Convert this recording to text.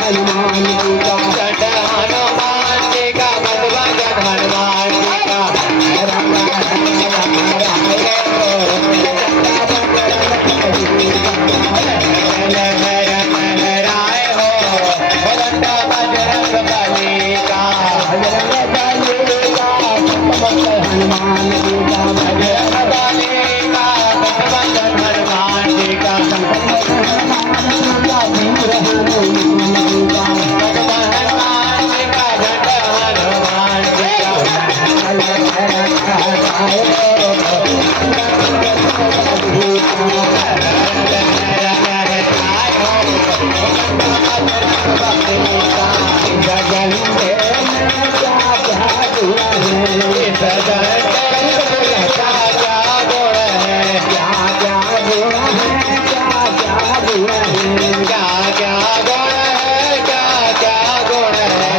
हनुमान जी का चंड हनुमान जी का भगवान हनुमान जी का राम लहराए हो भगत बजरंग बली का हनुमान जी का हनुमान जी का हनुमान जी का क्या गुण है